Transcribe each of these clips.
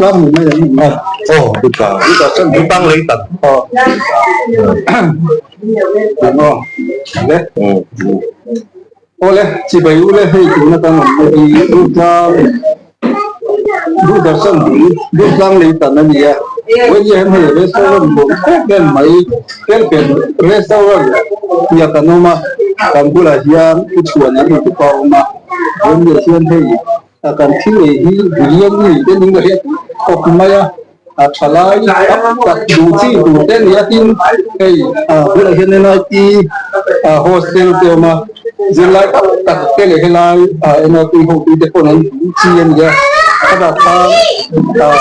Lắm mới là gì? Được cả, chân cũng tăng lấy tận. Đúng không? Đấy. Ô lên, chỉ bảy u lên thì chúng ta còn đi đu đợt sân đu giang lấy tận là gì à? Với gì em hiểu restaurant cũng cái mấy cái restaurant nhà tận mà cần bula hiền cái chuột này cái bao mà vấn đề hiền thì cần thi hi hiền gì cái những cái học mà Chalai tak duci tu dan yakin kai bila hian na ti hostel te ma zilai tak te le helai na ti ho ti te kon duci an ya kada ta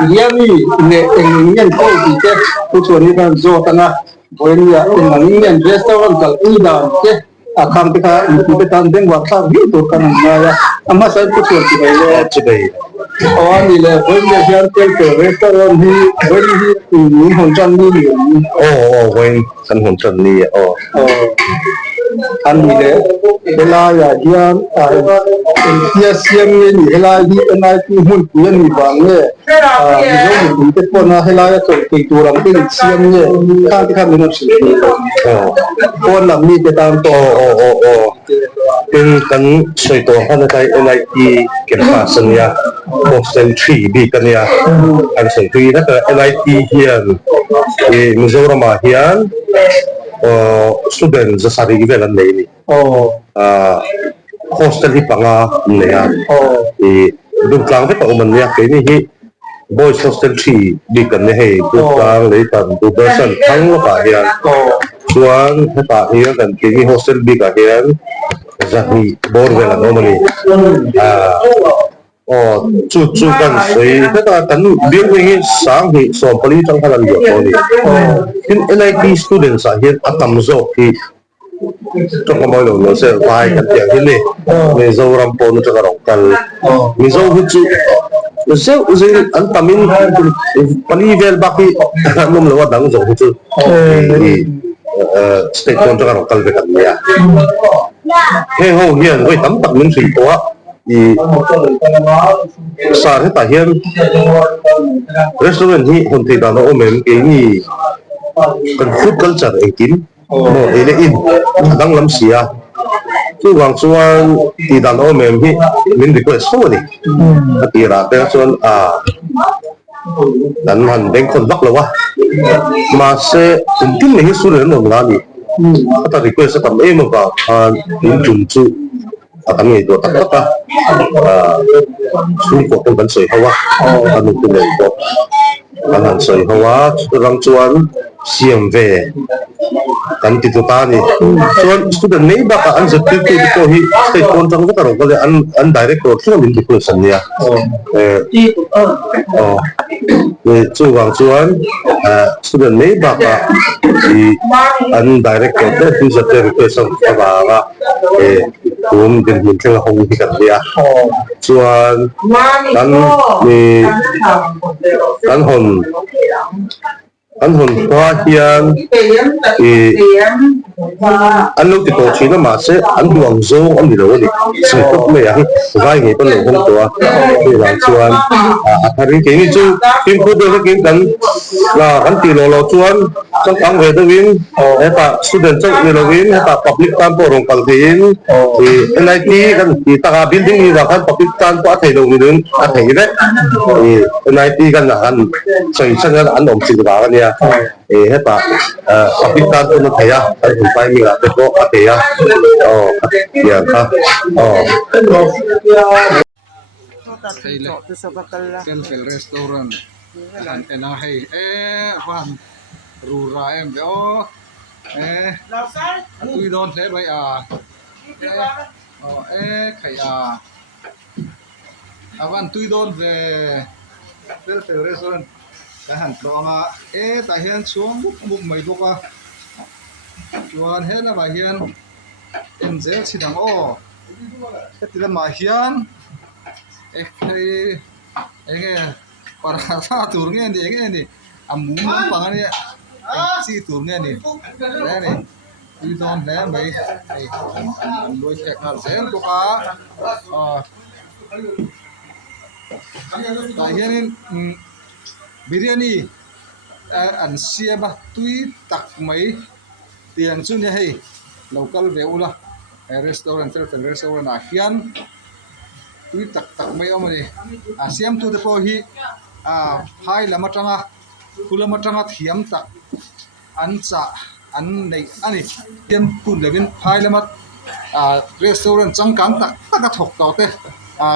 Biryani ne engin ko ti te tu choni kan zo tanga boin ya engin restaurant kal ida te akan te ka ti tan den wa tha bi to kan ya ama sai tu choni Chị bày. Awam ni le boin ya hian te restaurant hi boin hi ni hon chan ni Quên, sân hồn trần đi. an ni le ela ya hian tia siam ni ela hi na ti hun pi ni bang le ni lo ni te pona ela ya to ti tu ram ti siam ni ka ni no si pon lam ni te tam to Bên cắn sợi tổ hơn cái MIT kiểm tra sân ya, hostel 3 đi cái ya, anh sợi 3 đó cái MIT hiền, cái Mizoram hiền, student rất sari về lần này ni, hostel hi panga này ya, thì đúng lang với cậu mình ya, cái này hi boys hostel 3 đi cái này đúng lang lấy tận đúng person thắng nó cả hiền, chuan hết cả hiền cái hostel đi cả hiền Zahi borvel ang omani chu kan sei ta kan building sang hi so pali chang halan yo ni tin NIT students a hian atam zo hi trong cái lo lo se vai kan tiang hi ni me zo ram po no cha rong kal mi zo hu chu Zeu an tamin pali vel baki nom lo dang zo hu chu state con cha rong kal ve kan ya he ho hiền với tấm tập những gì đó thì sao thế tại hiền restaurant hi hồn thì đàn ông mình cái gì cần food culture ấy kín một cái là in đang làm gì à chứ hoàng xuân thì đàn ông mình mình đi quay số đi thì là cái xuân dan han den kon bak lawa mà sẽ cũng tin này số lượng nó là gì ta request tam em ba in chun chu tam ni do tak ta su ko kon ban soi hawa anu tu le ko ban soi hawa rang chuan siam ve kan ti tu ta ni chuan student nei ba ka an zat ti ko hi state kon jang ka ro ko le an director chu min di ko san ya chu wang chuan student nei ba ka thì anh director đó thì sẽ được cái sản phẩm và cũng đến mình cái hồng thì cần gì à chuan anh hồn hoa hiền thì anh lúc thì tổ chức nó mà sẽ anh hoàng dâu anh đi đâu đi sự tốt mẹ à vai nghề con lồng không tổ thì là chuan thay cái này chứ phim cô đưa cái cái là anh tỷ lệ chuan trong tháng về tôi viên hay là student trong nhiều viên hay là public transport rong kaltin thì NIT kan thì ta building ni là kan public transport thay đổi đến thay đấy thì NIT kan là anh xây dựng là anh ông sinh ra cái này hết là public transport nó thay à anh không phải mình là cái đó thay à dạ Fel Fel Restaurant Cafe van Rura em béo tôi đón thế vậy khải van tôi đón về Fel Fel Restaurant cái hẳn đó mà tại hiện xuống bụng mấy bụng chuan hết là mà hiện em dễ chỉ đằng cái thì là mà hiện cái para turnya ni amu pang ni si turnya ni ni we don't have mai lôi kẹt là dễ của cá tại hiện biryani ăn xia ba tuy tắc mấy tiền chút như hay local về ula restaurant Fel restaurant hian tuy tắc tắc mấy ông này xiêm tu depo hi hai là mặt trăng kula mặt trăng thiam tắc ăn cha ăn này anh ấy tiêm kun để bên hai là mặt restaurant trăng cám tắc tắc cái thọc tàu te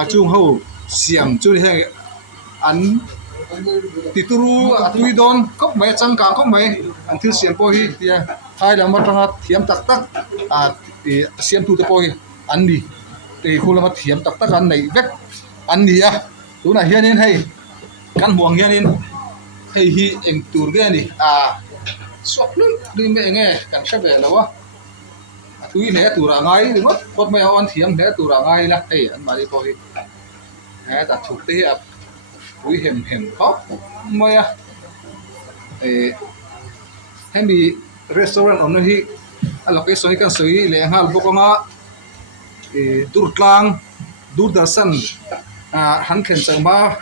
chung hậu xiêm chút hay ăn tituru tui don kok mai trăng cám kok mai ăn thứ xiêm po hi tia hai là mặt trăng thiam tắc tắc xiêm tu depo hi ăn đi thì kula mặt thiam tắc tắc ăn này vét ăn đi tu này hiền nên hay căn buồng hiền nên hay hi em tur cái này sọc lắm đi mẹ nghe cảnh sát về đâu á túi né tủ ra ngay đúng không con mèo ăn thiếm né tủ ra ngay là ấy ăn mà đi coi né ta chụp tê túi hềm hềm khóc mày hay bị restaurant ở nơi là cái soi kan soi lệ hal bốc ngã dur tlang dur dasan hắn khen sang ba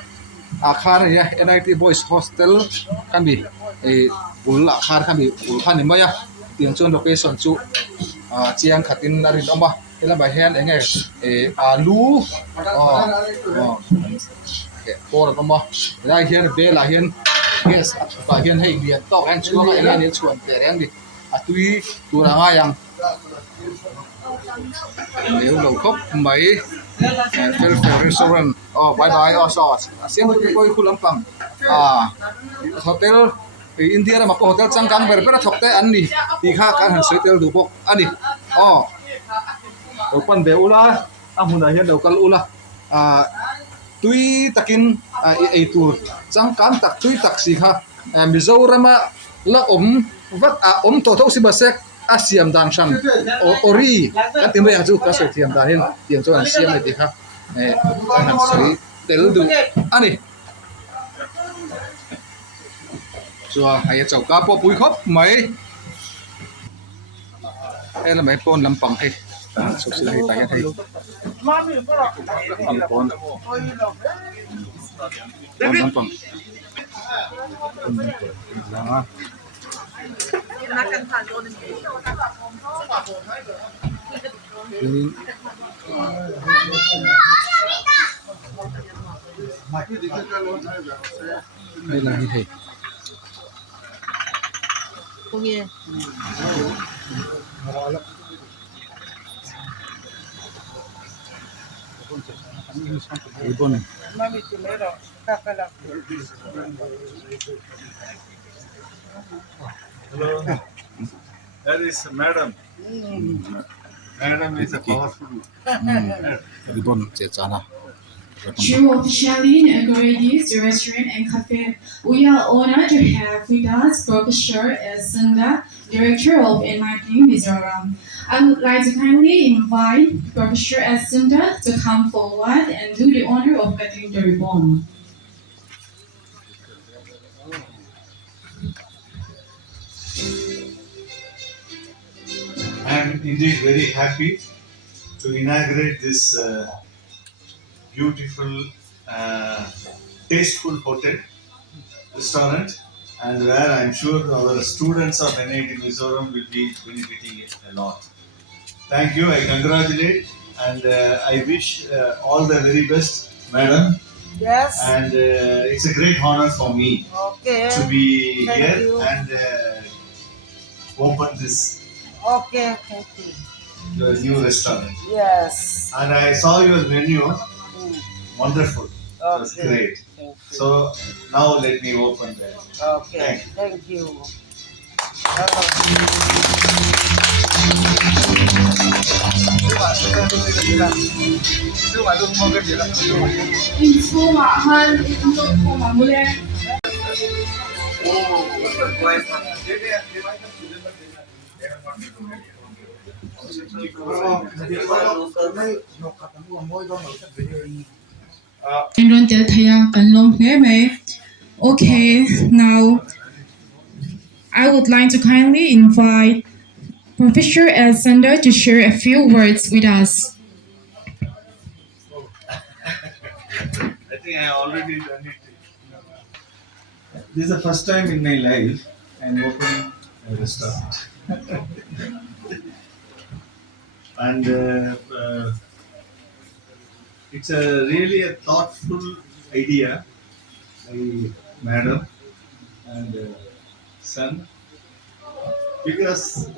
khá này NIT Boys Hostel kan bị ulla khar kan bị ul khan mai tiếng chon location chu chiang khatin narin oma ela ba hen enge alu por oma la hian be la hian yes ba hian hei lian to an chuang a enge ni chuan te reng di atui tura nga yang leu lo khop mai Fel Fel Restaurant bye bye sauce siam koi khulam pam hotel India là một hotel trang cang về rất thọc tế ăn đi thì khác ăn hàng sấy tiêu đủ bốc ăn đi ở phần về ula muốn đại hiện đầu cal ula tuy takin tour trang cang tak tuy tak si ha Mizoram là vắt tổ thấu si basek Siam dan sang ori kan timbe haju ka so thiam dan hin tiang cho an siam này thì khác ăn hàng sấy tiêu đủ ăn đi cho hay chậu cá po bùi khóc mấy đây là mấy con làm bằng hay sụp sụp hay tay hay con làm bằng đây là như thế không nghe Ibon mami chimero kakala Hello, that is Madam. Madam is a powerful. Ibon chana To officially inaugurate the restaurant and cafe, we are honored to have with us Professor Sunda, Director of MIT Mizoram. I would like to kindly invite Professor Sunda to come forward and do the honor of cutting the ribbon. I am indeed very happy to inaugurate this beautiful, tasteful hotel restaurant, and where I am sure our students of NIT Mizoram will be benefiting a lot. Thank you. I congratulate and I wish all the very best, Madam. yes And it's a great honor for me okay to be Thank here you. and open this okay thank you new restaurant. yes And I saw your menu, wonderful. It was Okay. great. Thank you. So now let me open that. okay thank you Info mahal, info mamule. Run tel thaya kan lom hle mai. Okay, now I would like to kindly invite Professor Alexander to share a few words with us. I think I already done it. This is the first time in my life I'm opening a restaurant. And it's a really a thoughtful idea by madam and son, because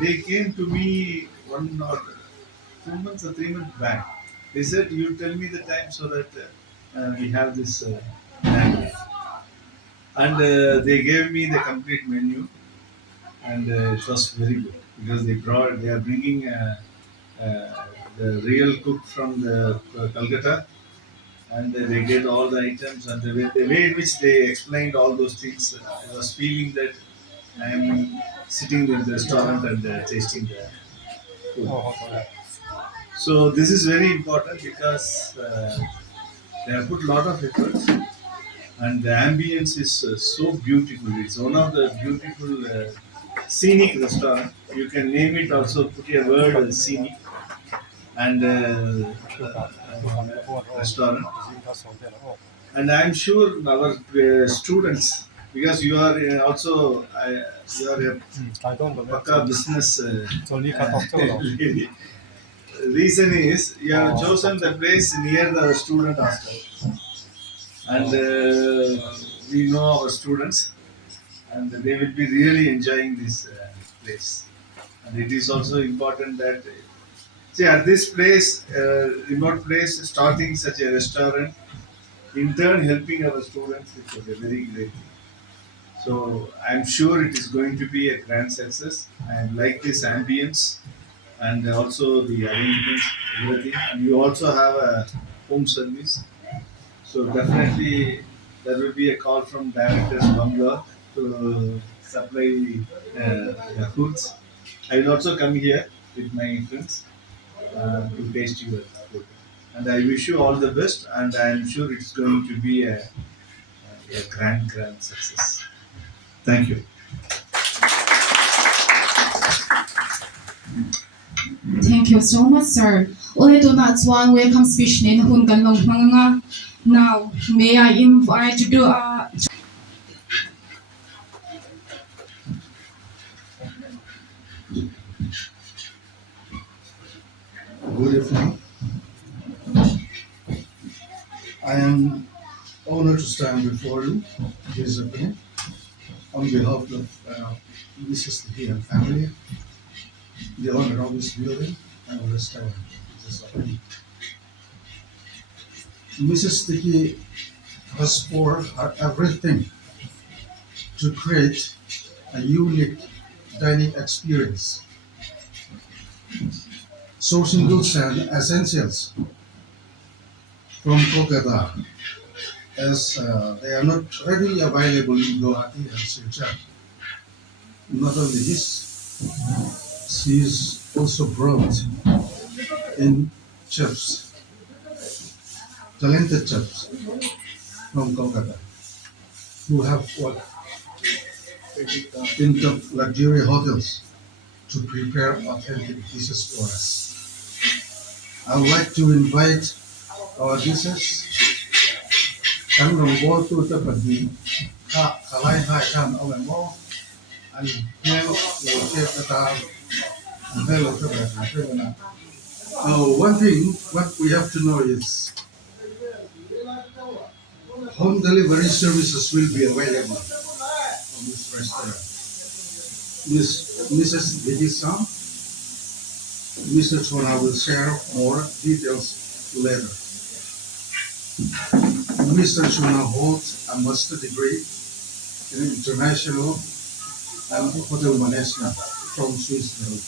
they came to me 1 or 2 months or 3 months back. They said, "You tell me the time so that we have this plan." And they gave me the complete menu, and it was very good because they are bringing the real cook from the Calcutta, and they get all the items, and the way in which they explained all those things, I was feeling that I am sitting in the restaurant and tasting the food. So this is very important because they have put a lot of effort, and the ambience is so beautiful. It's one of the beautiful scenic restaurant. You can name it also. Put a word scenic and restaurant. And I'm sure our students, because you are also you are a Pakka business lady. Reason is you have chosen the place near the student hostel, and we know our students, and they will be really enjoying this place. And it is also important that see at this place, remote place, starting such a restaurant, in turn helping our students, it was a very great thing. So I'm sure it is going to be a grand success. I like this ambience and also the arrangements, everything. And you also have a home service. So definitely there will be a call from director's bungalow to supply the foods. I will also come here with my friends to taste your food. And I wish you all the best, and I am sure it's going to be a grand success. Thank you. Thank you so much, sir. Ule do not one welcome speech nin hun kan long nga. Now, may I invite to do a Good evening. I am honored to stand before you this evening on behalf of Mrs. Thei and family, the owner of this building and restaurant. This opening. Mrs. Thei has poured her everything to create a unique dining experience, sourcing goods and essentials from Kolkata, as they are not readily available in Guwahati and Silchar. Not only this, she is also brought in chefs, talented chefs from Kolkata, who have worked in top luxury hotels to prepare authentic dishes for us. I would like to invite our dishes. Kami nung bol tu tapadi ka kalay hai kan awen mo and mel chef kata mel tapadi. One thing what we have to know is home delivery services will be available from this restaurant. Mrs. Bidisam, Mr. Chona will share more details later. Mr. Chona holds a master degree in international and hotel management from Switzerland.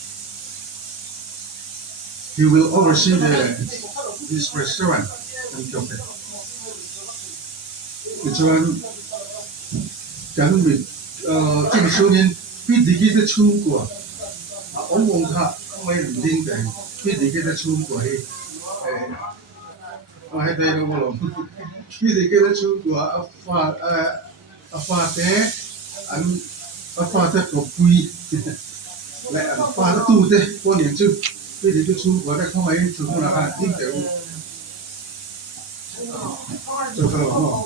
He will oversee this restaurant and cafe. It's one can we Jim Shunin we dig the chum qua. Ông ha không ai đinh cái we dig the chum qua hai thầy đâu mà lồng khi thì cái đó chú của pha té anh pha té của quy lại anh pha nó tu thế quan điểm chứ khi thì cái chú của đây không ai chúng là hàng tin tiểu cho cái đó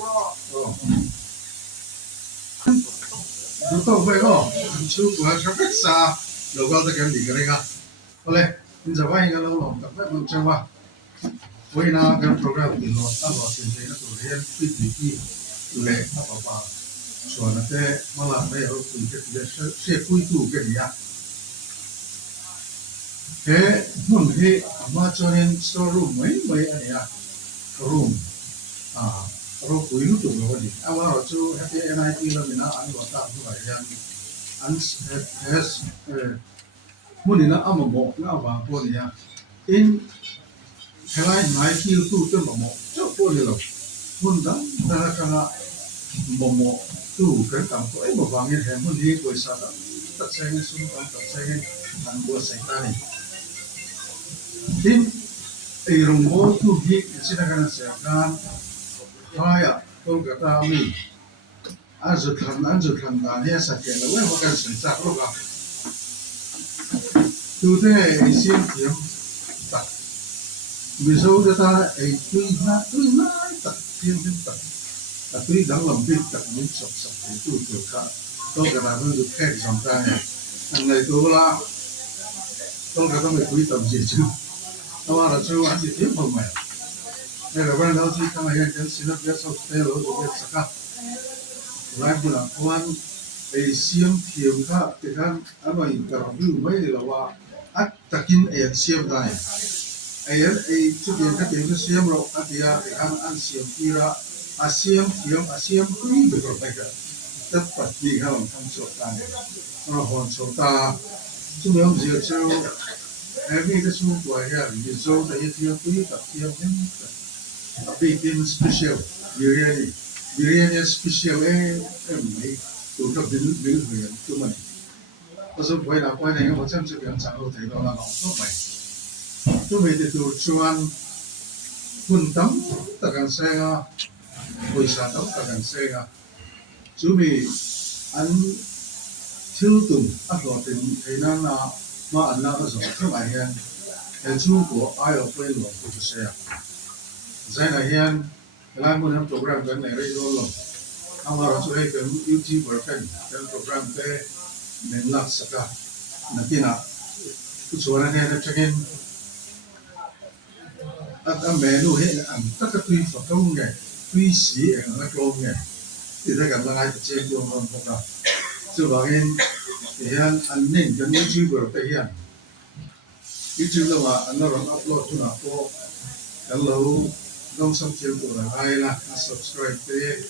chúng tôi phải có chú của sao cách xa đầu cao tới cái gì cái này cả Oleh, ini Jawa yang kalau lom tak macam Jawa. Woi na kan program di lot, kalau sendiri na tulisan PPT, oleh apa soalnya teh malah saya harus tunjuk dia saya kuitu ke dia. Mungkin macamnya storeroom, mai ani ya room, room kuitu tu berapa ni? Awal tu happy NIT lah mina ani waktu tu yang has muni na amamo na ba po niya in helai mai ki tu te mamo cho po ni lo mun da na ka na mamo tu ka kam ko e mo ba ngi he mun ni ko sa da ta sai ni su an ta sai ni an bo sai ta ni in e rong mo tu hi si na ka na sa kan haya ko ka ta mi an zu kan da ne sa ke la we mo kan sai ta ro ga tu thế xiêm kiếm tật vì số cho ta ấy tuy na tật thiên tật là tuy đáng lòng tin tật những sập thì tu kiểu cả tôi cả là tôi được khen dòng ta này thằng này tôi là tôi cả tôi phải quý tầm gì chứ nó là chưa ăn gì tiếp không mày đây là ban đầu thì thằng này đến xin nó biết sau thế rồi tôi biết sắc lại là quan ấy xiêm kiếm cả thì kan anh nói cả như mấy làว่าtakin siam dai chút tiền các tiền siam rồi thì ăn siam kira siam quý được rồi bây giờ tất cả đi theo tham số ta nó hoàn số ta chúng mình giờ sao every cái số của nhà ví dụ tại vì quý tập tiền tapi tim special biryani special mấy tụi nó đến huyện tụi mình có số quay nào quay này có trăm triệu tiền chẳng đâu thấy đó là nó tốt mày tụi mình thì tụi chuan quân tắm tất cả xe hồi sáng tắm tất cả xe chú mình ăn thiếu tùng ăn lọt thì nó là mà ăn nó rồi không ai hiện hiện chú của ai ở quê lọt của xe giải này hiện cái muốn làm program cái này đây rồi Amar also hay kan YouTuber kan program pe menlak saka nakina kusuara ne na chakin at ang menu he ang takatui fakong nge tui si ang naklong nge ita kan langai chen do ngon boka so bagin yan anning kan YouTuber pe yan YouTube la anarang upload tu na po hello don't subscribe to the channel, subscribe to it,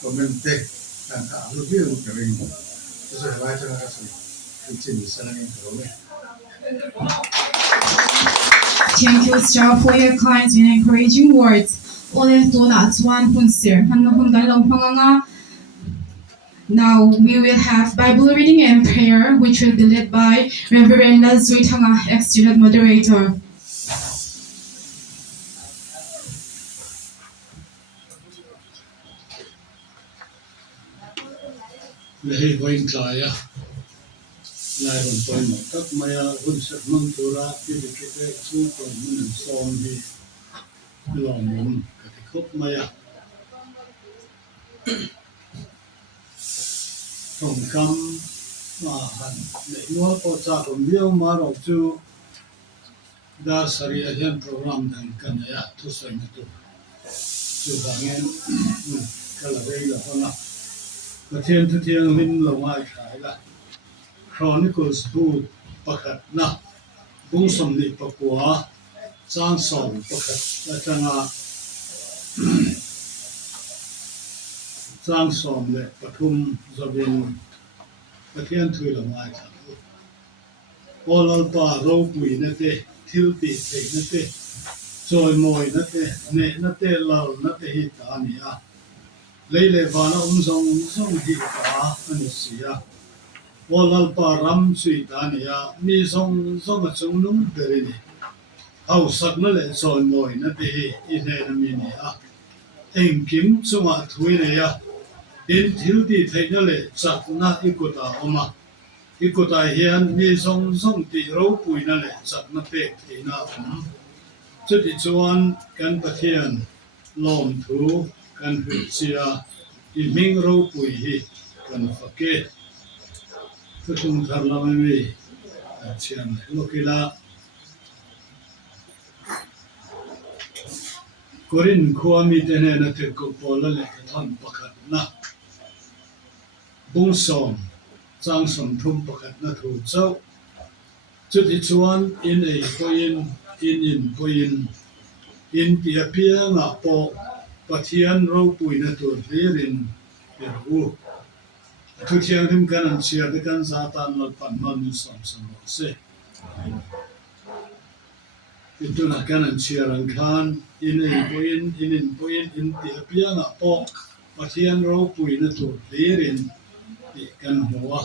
comment it, and look here, look at it. So I like to continue selling it. Thank you, Star, for your kind and encouraging words. Ole to that's one punsir. Now we will have Bible reading and prayer, which will be led by Reverend Zuitanga, ex-student moderator. Lehi hoin klaya lai hon toin mo tak maya hun sak mang tura ti de ke chu ko mun som hi lo mun ka ti khop maya thong kam ma han le no ko cha ko bio ma ro chu dar saria hian program dan kan ya thu sai tu chu bangen kala rei la hona cái thiên thứ thiên linh là ngoài trái là Chronicles 2 pakhat na bung som ni pakua chang som pakhat la changa chang som le pathum zabin cái thiên thui là ngoài trái olal pa ro pui na te thil ti te na te choi moi na te ne na te lal na te hi ta ni a lấy lệ vào nó ông hi cả anh xia walal pa ram suy ta ni ya mi song mà chung nung beri ni เอาสักนั่นแหละสอนมวยนั่นเองอินเดียนมีเนี่ยเองกิมสมาถุยเนี่ยอินทิลที่ไทยนั่นแหละสักน่าอีกุตาออกมาอีกุตาเฮียนมีส่งที่เราปุยนั่นแหละสักนั่นเป็ดที่น่าจุดที่ชวนกันประเทียนลมถูกันหุ่นเสียอีมิงเราปุยกันฟักเกตทุกคนทำแล้วไม่มีเชียนโลกิลาKorin kuami tene na te ko pola le thon pakhat na bung som chang som thum pakhat na thu chau chu ti chuan in ei poin in poin in pia pia nga po pathian ro pui na tur lerin per u thu thiang dim kan an chia de kan sa tan lal pan man som se itu nak kanan siaran kan ini poin in tiapia nga po pathian ro pui na tu lerin ti kan hoa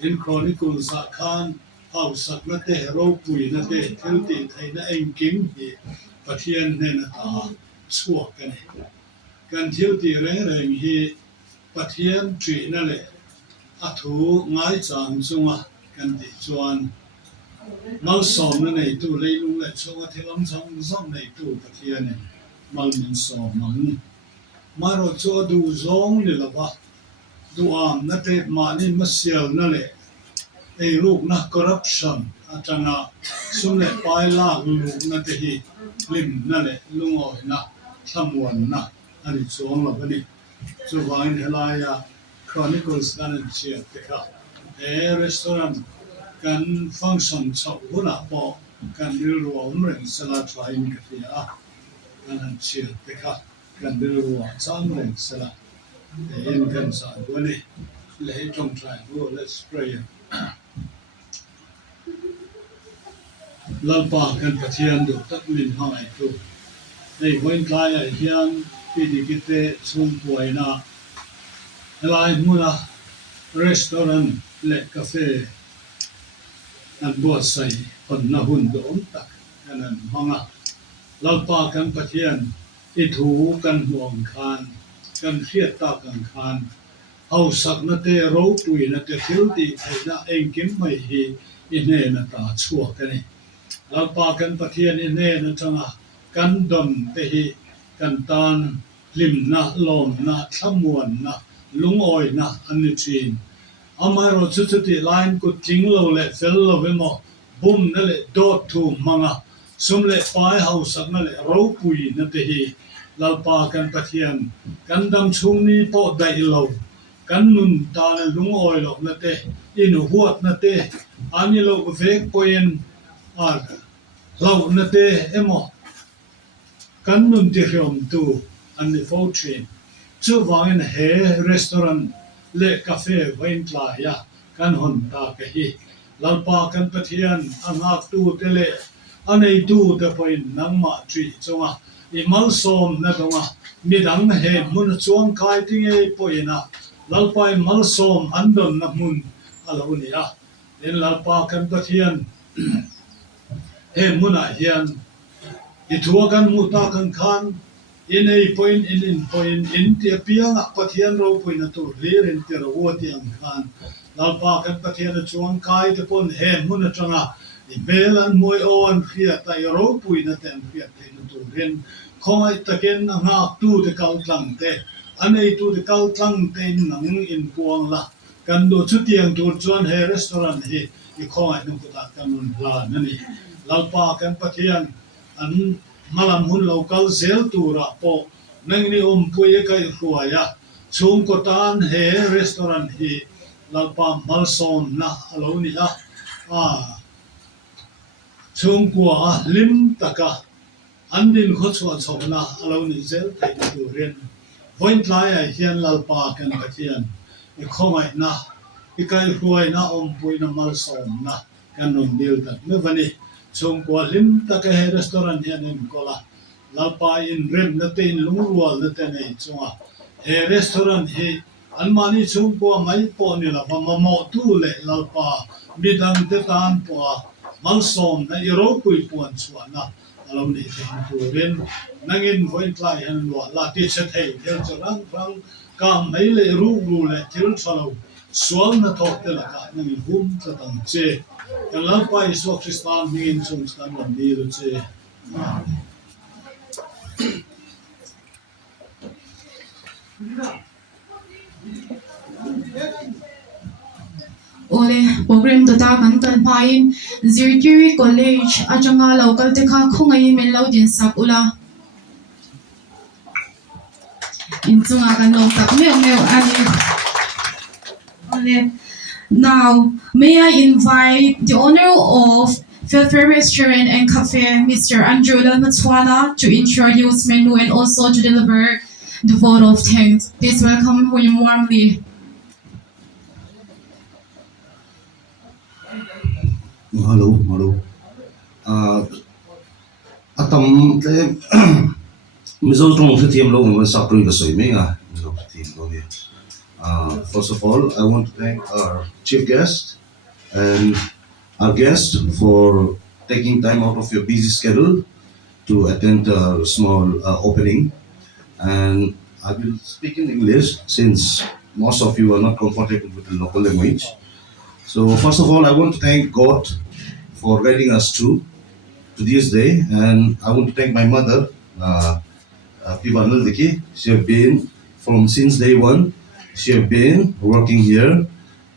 in chronicle sa kan au sak na te ro pui na te thil ti thai na eng kim hi pathian ne na ta chuak kan thil ti reng hi pathian tri na le a thu ngai chang chunga kan ti chuan mal som na nei tu lei lung le chunga thilam chang zong nei tu pathian ne mal min som man ma ro chu du zong ni la ba du am na te ma ni ma sial na le ei luk na corruption atanga sum le pai la luk na te hi lim na le lung oi na thamwan na ani chong la ba ni chu wain helaya chronicles kan chia te ka restaurant kan function chau huna po kan dil ruam reng sala trying ka tia kan chia te ka kan dil ruam chang reng sala in kan sa bone le tong try go let's pray lalpa kan pathian du tak min hai tu nei hoin klai ai hian pi di kite chung puaina lai mula restaurant le cafe an bua sai kon na hun do tak anan hanga lalpa kan pathian I thu kan huang khan kan khiat ta kan khan au sak na te ro pui na te thil ti thai na eng kim mai hi I ne na ta chua ka ni lalpa kan pathian I ne na changa kan dom te hi kan tan lim na lom na thamuan na lungoi na an ni chin amaro chu ti line ko ting lo le fel lo ve mo bum na le dot thu manga sum le pai house na le ro pui na te hi lalpa kan pathian kan dam chung ni po dai lo kan nun ta na lungoi lo na te in huat na te ani lo vek poin a lo na te emo kan nun ti hrom tu an ni fo train chu wangin he restaurant le cafe vain tla ya kan hon ta ke hi lalpa kan pathian angak tu te le anei tu te poin nangma tri chunga I mal som na donga midang he mun chuang kai ting e poina lalpa mal som andon na mun alo ni ya in lalpa kan pathian he muna hian I thua kan mu ta kan khan in a point in tia piang pathian ro point na tu lerin te ro tiang khan lalpa kan pathian chuang kai te pon he mun atanga I mel an moi on khia ta ro pui na ten khia te na tu ren khoi taken nga tu te kal tlang te anei tu te kal tlang te nang in puang la kan do chu tiang tu chuan he restaurant hi I khoi nu ta kan nun la na ni lalpa kan pathian an malam hun local zel tura po nang ni puye kai huaya chung ko tan he restaurant hi lalpa malsom na alo ni chung kwa lim taka andin kho chwa chona alo ni zel thai tu ren voin tlai ai hian lalpa kan pathian I khomai na I kai huai na pui na malsom na kan non dil tak me vani chung kwa lim taka he restaurant hian in kola lalpa in rem na te in lungrual na te nei chunga he restaurant hi anmani chung kwa mai po ni la mamo tu le lalpa midang te tan po malsom na I ro pui puan chuana alam ni tu ren nangin voin klai han lo la ti che thei tel charang rang kam nei le ru le til chalo sual na thok te la ka nangin hum ta tang che kan lam pai so kristan nin chung kan lam ni ru che Ole program to ta kan pain Zirkiri College atanga local te kha khongai men lo din sak ula in chunga kan lo tak me ani ole now may I invite the owner of Fel Fel Restaurant and Cafe, Mr. Andrew Lalmatwana, to introduce menu and also to deliver the vote of thanks. Please welcome him warmly. Hello. Atam te Mizol tong sa team lo ng sa pro ka swimming Mizol team lo dia. First of all, I want to thank our chief guest and our guest for taking time out of your busy schedule to attend a small opening. And I will speak in English since most of you are not comfortable with the local language. So first of all, I want to thank God for guiding us to this day, and I want to thank my mother, Pivanal Diki. She have been from since day one. She have been working here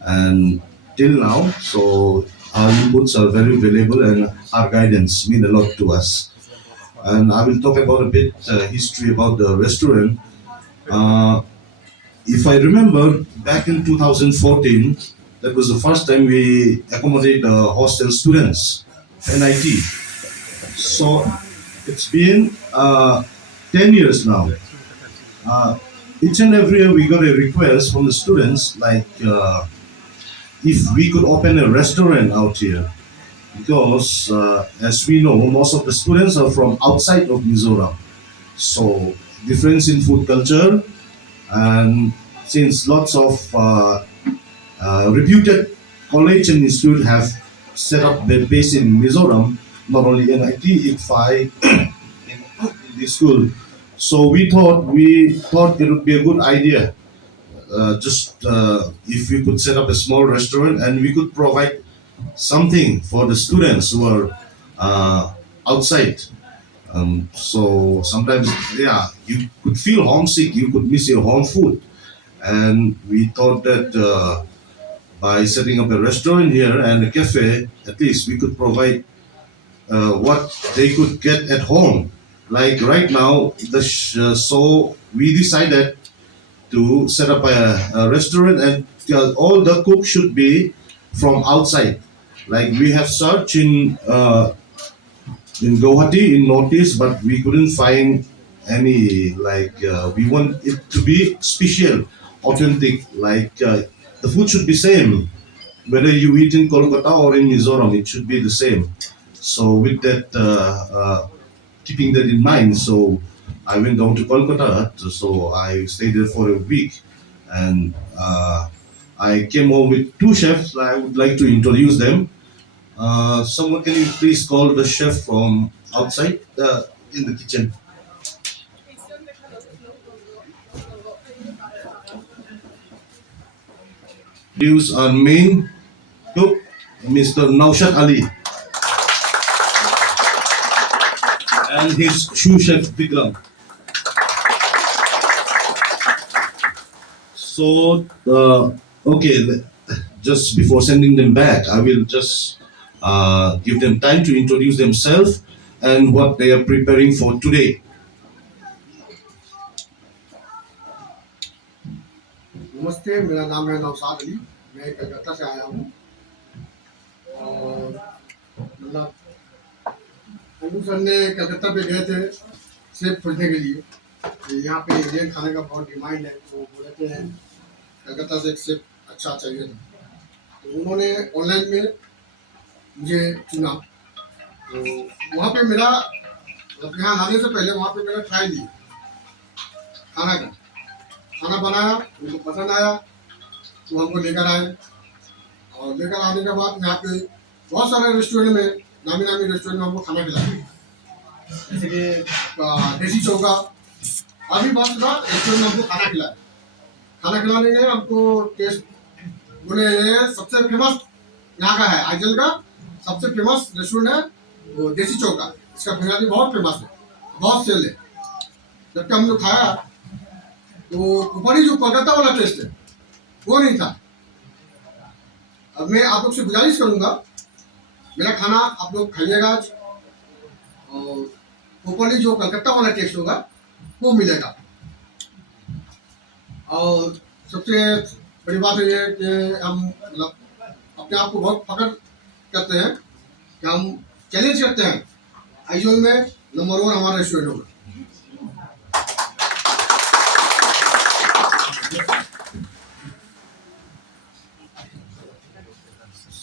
and till now. So our inputs are very valuable, and our guidance mean a lot to us. And I will talk about a bit history about the restaurant. If I remember, back in 2014, that was the first time we accommodated hostel students, NIT. So it's been 10 years now. Each and every year we got a request from the students like if we could open a restaurant out here. Because as we know, most of the students are from outside of Mizoram. So difference in food culture, and since lots of reputed college and institute have set up their base in Mizoram, not only NIT, ICFI, in the school. So we thought it would be a good idea if we could set up a small restaurant and we could provide something for the students who are outside. So sometimes, you could feel homesick, you could miss your home food. And we thought that by setting up a restaurant here and a cafe, at least we could provide what they could get at home. Like right now, so we decided to set up a restaurant, and all the cooks should be from outside. Like we have searched in Guwahati, in Northeast, but we couldn't find any. We want it to be special, authentic. The food should be same, whether you eat in Kolkata or in Mizoram, it should be the same. So with that, keeping that in mind, so I went down to Kolkata. So I stayed there for a week, and I came home with two chefs. I would like to introduce them. Someone, can you please call the chef from outside in the kitchen? Introduce our main cook, Mr. Naushad Ali, and his shoe chef Vikram. So, okay, just before sending them back, I will just give them time to introduce themselves and what they are preparing for today. नमस्ते, मेरा नाम है नौशाद अली। मैं कलकत्ता से आया हूँ और मतलब अंडू सर ने कलकत्ता पे गए थे सेब खोजने के लिए। यहाँ पे इंडियन खाने का बहुत डिमांड है, तो बोलते हैं कलकत्ता से एक सेब अच्छा चाहिए था। तो उन्होंने ऑनलाइन में मुझे चुना। तो वहाँ पे मेरा यहाँ आने से पहले वहाँ पे मैंने ट्राई ली खाना बनाया, उनको पसंद आया तो हमको लेकर आए। और लेकर आने के बाद यहाँ पे बहुत सारे रेस्टोरेंट में, नामी रेस्टोरेंट में हमको खाना खिलाया। जैसे कि देसी चौका। अभी बात सुना, रेस्टोरेंट में हमको खाना खिलाया, खाना खिलाने में हमको टेस्ट बोले सबसे फेमस यहाँ का है, आइजल का सबसे फेमस रेस्टोरेंट है वो देसी चौका। इसका बिरयानी बहुत फेमस है, बहुत सेल है। जबकि हम लोग खाया तो ऊपर ही जो कोलकाता वाला टेस्ट है वो नहीं था। अब मैं आप लोग से गुजारिश करूंगा, मेरा खाना आप लोग खाइएगा आज, और ऊपर जो कलकत्ता वाला टेस्ट होगा वो मिलेगा। और सबसे बड़ी बात ये है कि हम मतलब अपने आप को बहुत फख्र करते हैं कि हम चैलेंज करते हैं आइजोल में नंबर 1 हमारा रेस्टोरेंट होगा।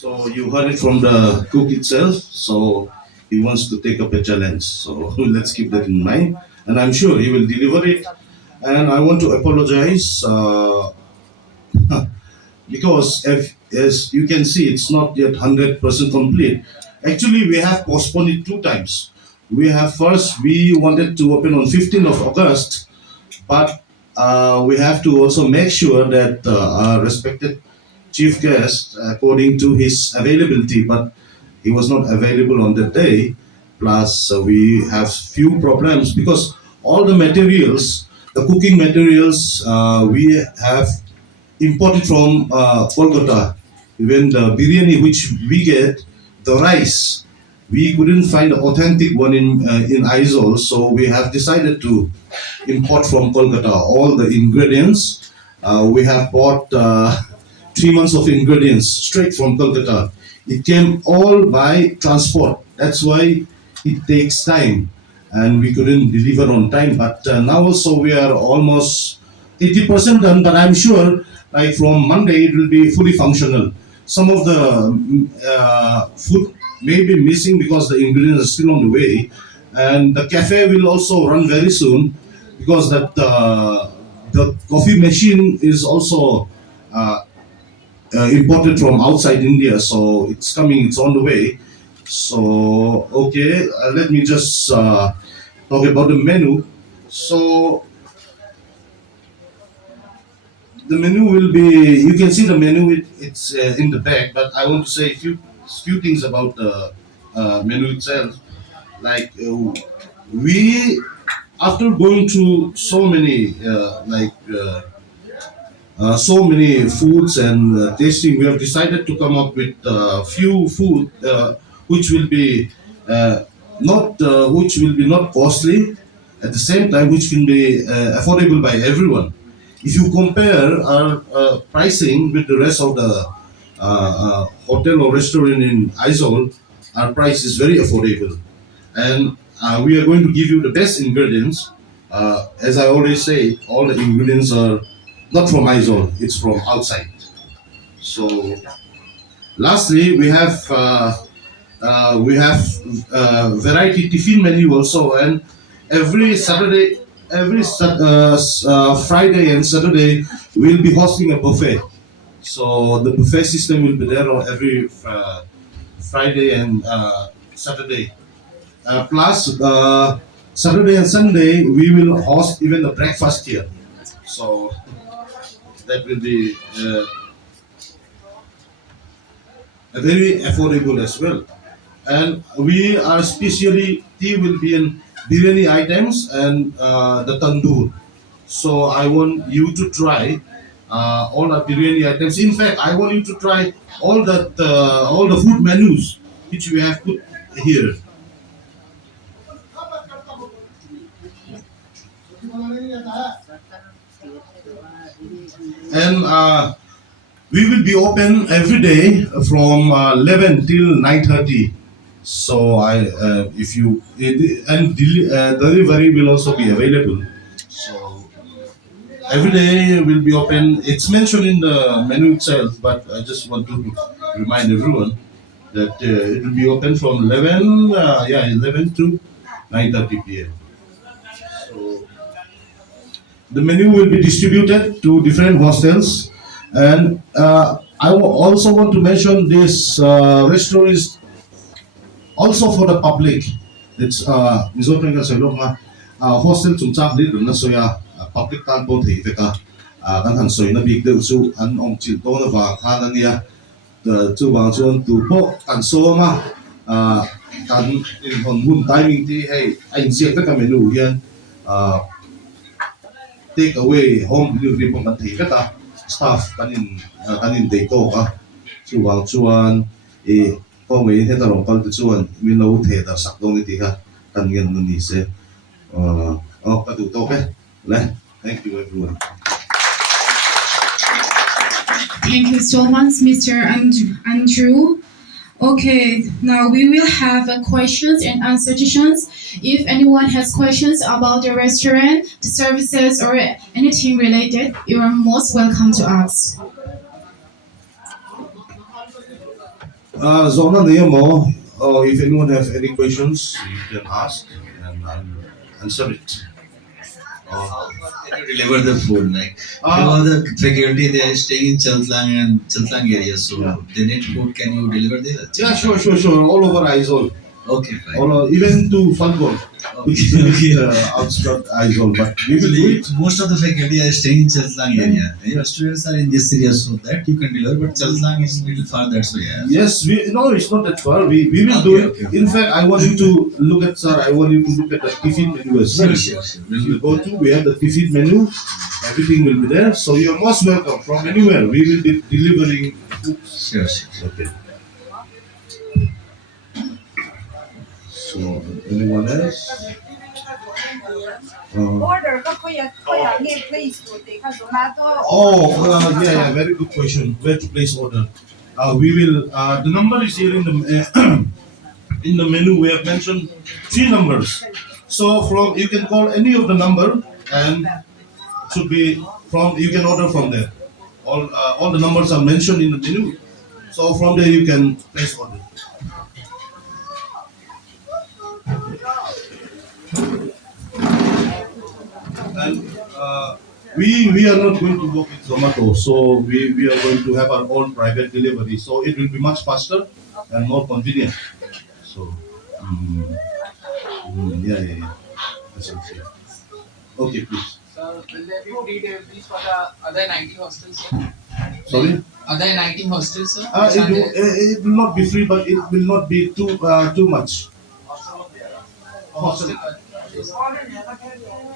So you heard it from the cook itself. So he wants to take up a challenge. So let's keep that in mind, and I'm sure he will deliver it. And I want to apologize because as you can see, it's not yet 100% complete. Actually, we have postponed it 2 times. We wanted to open on 15th of August, but we have to also make sure that our respected chief guest, according to his availability, but he was not available on that day. Plus, we have few problems because all the materials, the cooking materials, we have imported from Kolkata. Even the biryani which we get, the rice, we couldn't find the authentic one in Aizawl, so we have decided to import from Kolkata all the ingredients. We have bought 3 months of ingredients straight from Kolkata. It came all by transport. That's why it takes time, and we couldn't deliver on time. But now also we are almost 80% done. But I'm sure, like from Monday, it will be fully functional. Some of the food may be missing because the ingredients are still on the way, and the cafe will also run very soon because that the coffee machine is also imported from outside India, so it's coming, it's on the way. So, okay, let me just talk about the menu. So, the menu will be, you can see the menu, it's in the back, but I want to say a few things about the menu itself. Like, we, after going through so many, so many foods and tasting, we have decided to come up with few food which will be not costly, at the same time which can be affordable by everyone. If you compare our pricing with the rest of the hotel or restaurant in Aizawl, our price is very affordable, and we are going to give you the best ingredients. As I always say, all the ingredients are not from Aizawl, it's from outside. So, lastly, we have variety tiffin menu also, and every Saturday, Friday and Saturday, we'll be hosting a buffet. So the buffet system will be there on every Friday and Saturday. Plus, Saturday and Sunday, we will host even the breakfast here. So that will be very affordable as well. And we are specialty will be in biryani items and the tandoor. So I want you to try all the biryani items. In fact, I want you to try all the food menus which we have put here. And we will be open every day from 11 till 9:30. So if you and delivery will also be available. So every day will be open. It's mentioned in the menu itself, but I just want to remind everyone that it will be open from 11 to 9:30 p.m. So the menu will be distributed to different hostels, and also want to mention this restaurant is also for the public. It's mizo teng ka soilok nga hostel chung chak lit na soya public tan po thei veka kan han soi na big deuh chu an ong chil to na wa khan ania chu wang chuan tu po kan so ma kan in hon hun timing ti hey ai ziak ka menu hian take away home delivery pong kan thei veka staff kanin dei to ka chu wang chuan ko ngai he ta rong kal te chuan min lo the da sak dong ti ka kan ngen nu ni se ka tu to ke le thank you everyone. Thank you so much, Mr. Andrew. Okay, now we will have questions and answer sessions. If anyone has questions about the restaurant, the services, or anything related, you are most welcome to ask. Zona Nemo, if anyone have any questions, you can ask and I'll answer it. Can you deliver the food? Like, the faculty they are staying in Chaltlang area, so they need food. Can you deliver there? Yeah, sure. All over Aizol. Okay, fine. Even to Falcon, which is outskirts Aizol, but we will do it. Most of the faculty are staying in Chaltlang area. Your students are in this area, so that you can deliver. But Chaltlang is a little far, that's why. Yes, no, it's not that far. We will do it. Okay. In fact, I want you to look at, sir. I want you to look at the tiffin menu as well. Sure. If you go to, we have the tiffin menu. Everything will be there. So you're most welcome from anywhere. We will be delivering food. Sure. Okay. So, anyone else? Order ka kuya ni place to take a tomato. Yeah, very good question. Where to place order? We will. The number is here in the in the menu. We have mentioned 3 numbers. So from you can call any of the number and should be from. You can order from there. All the numbers are mentioned in the menu. So from there you can place order. And we are not going to work with Zomato, so we are going to have our own private delivery. So it will be much faster and more convenient. So yeah. That's okay. Okay, please. Sir, will there be free deliveries for the other 90 hostels, sir? Sorry. Other 19 hostels, sir? It will not be free, but it will not be too much. Hostel.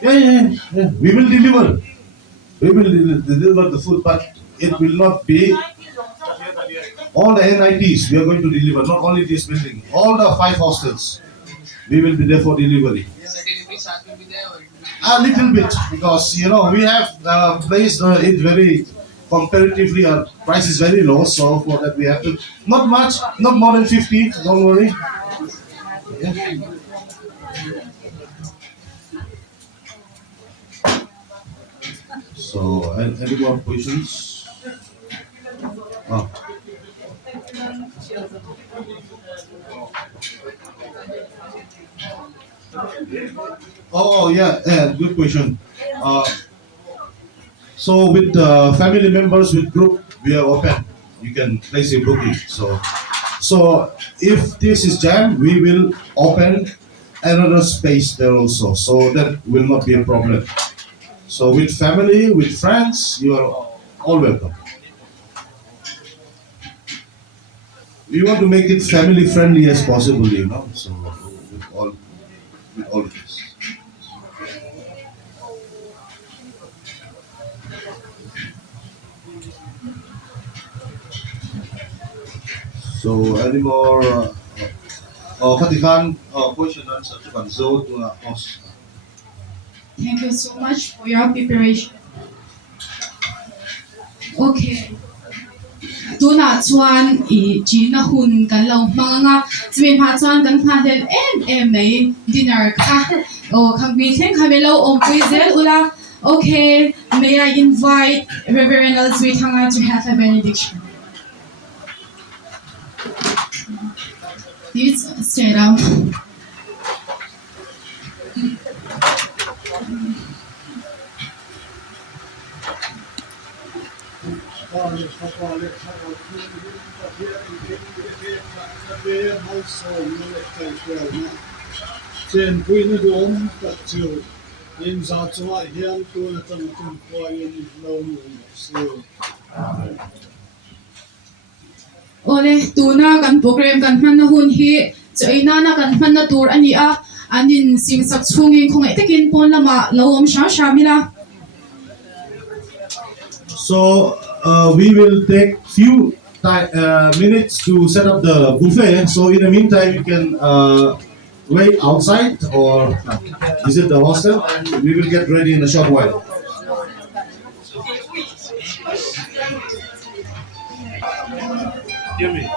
Yeah. We will deliver. We will deliver the food, but it will not be all the NITs. We are going to deliver, not only this building, all the 5 hostels. We will be there for delivery. So delivery charge will be there or it will be A little bit, because we have placed it very comparatively. Our price is very low, so for that we have to not much, not more than 50. Don't worry. Yeah. So, any more questions? Yeah, good question. So with family members, with group, we are open. You can place a booking. So if this is jam, we will open another space there also. So that will not be a problem. So with family, with friends, you are all welcome. We want to make it family friendly as possible, So with all this. So any more Katikan question answer to Kanzo to host. Thank you so much for your preparation. Okay. Tuna chuan chi na hun kan lo manga chmin ha chuan kan phan den mai dinner kha khang bi theng kha be lo om puizel ula. Okay, may I invite Reverend Elzwit to have a benediction. Please stand up. trên quy nó đúng tập chiều in ra cho ai hiền tôi là tâm tâm qua in lâu người siêu Ole tuna kan program kan man na hun hi chaina na kan man na tur ani a anin sim sak chungin khongai takin pon lama lawom sha shamila. So we will take few minutes to set up the buffet. So in the meantime, you can wait outside or visit the hostel, and we will get ready in a short while. Give me.